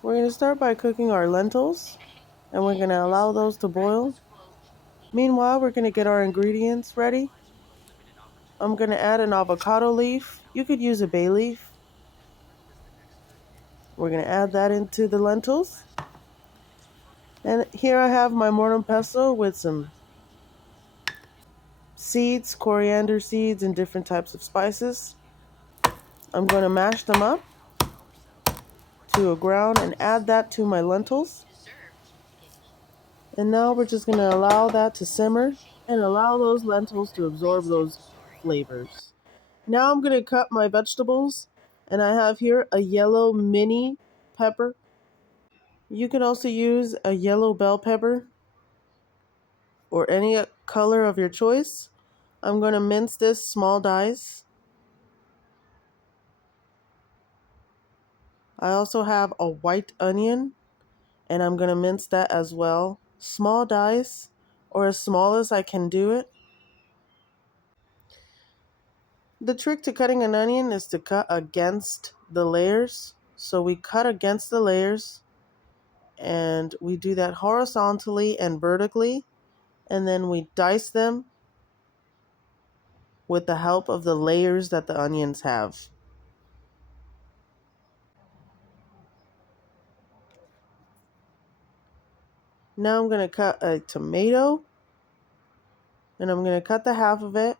We're going to start by cooking our lentils, and we're going to allow those to boil. Meanwhile, we're going to get our ingredients ready. I'm going to add an avocado leaf. You could use a bay leaf. We're going to add that into the lentils. And here I have my mortar and pestle with some seeds, coriander seeds, and different types of spices. I'm going to mash them up to a ground and add that to my lentils. And now we're just going to allow that to simmer and allow those lentils to absorb those flavors. Now I'm going to cut my vegetables, and I have here a yellow mini pepper. You can also use a yellow bell pepper or any color of your choice. I'm going to mince this small dice. I also have a white onion, and I'm going to mince that as well. Small dice, or as small as I can do it. The trick to cutting an onion is to cut against the layers. So we cut against the layers, and we do that horizontally and vertically, and then we dice them with the help of the layers that the onions have. Now I'm going to cut a tomato, and I'm going to cut the half of it,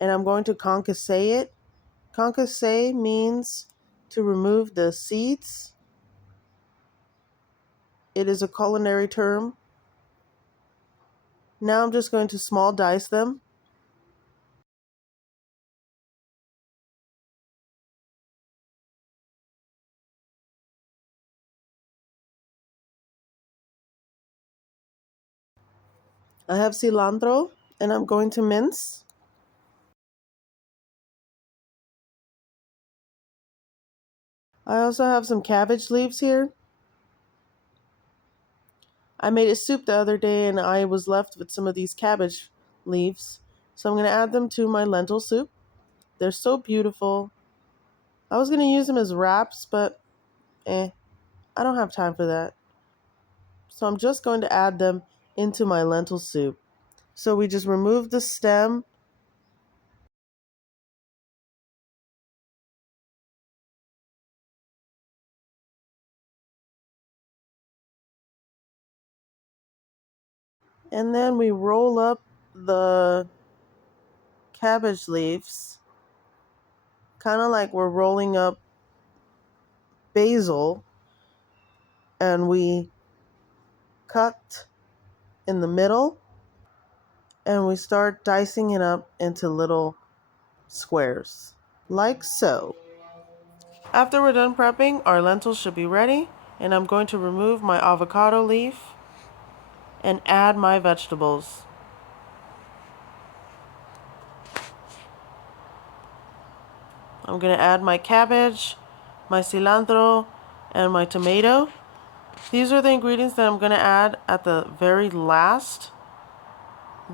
and I'm going to concasse it. Concasse means to remove the seeds. It is a culinary term. Now I'm just going to small dice them. I have cilantro, and I'm going to mince. I also have some cabbage leaves here. I made a soup the other day, and I was left with some of these cabbage leaves. So I'm going to add them to my lentil soup. They're so beautiful. I was going to use them as wraps, but I don't have time for that. So I'm just going to add them into my lentil soup. So we just remove the stem. And then we roll up the cabbage leaves, kind of like we're rolling up basil, and we cut in the middle, and we start dicing it up into little squares, like so. After we're done prepping, our lentils should be ready, and I'm going to remove my avocado leaf and add my vegetables. I'm going to add my cabbage, my cilantro, and my tomato. These are the ingredients that I'm going to add at the very last.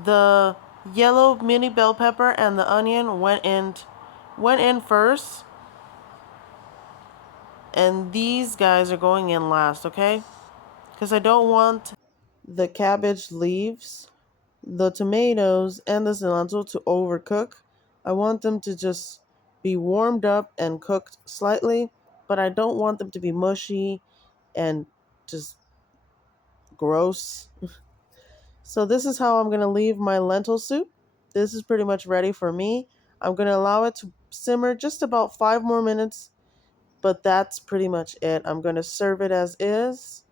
The yellow mini bell pepper and the onion went in first, and these guys are going in last, okay? Because I don't want the cabbage leaves, the tomatoes, and the cilantro to overcook. I want them to just be warmed up and cooked slightly, but I don't want them to be mushy and just gross. So this is how I'm going to leave my lentil soup. This is pretty much ready for me. I'm going to allow it to simmer just about 5 more minutes, but that's pretty much it. I'm going to serve it as is.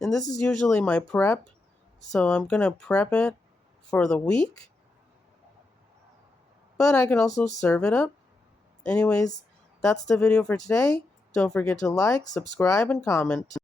And this is usually my prep, so I'm going to prep it for the week, but I can also serve it up. Anyways, that's the video for today. Don't forget to like, subscribe, and comment.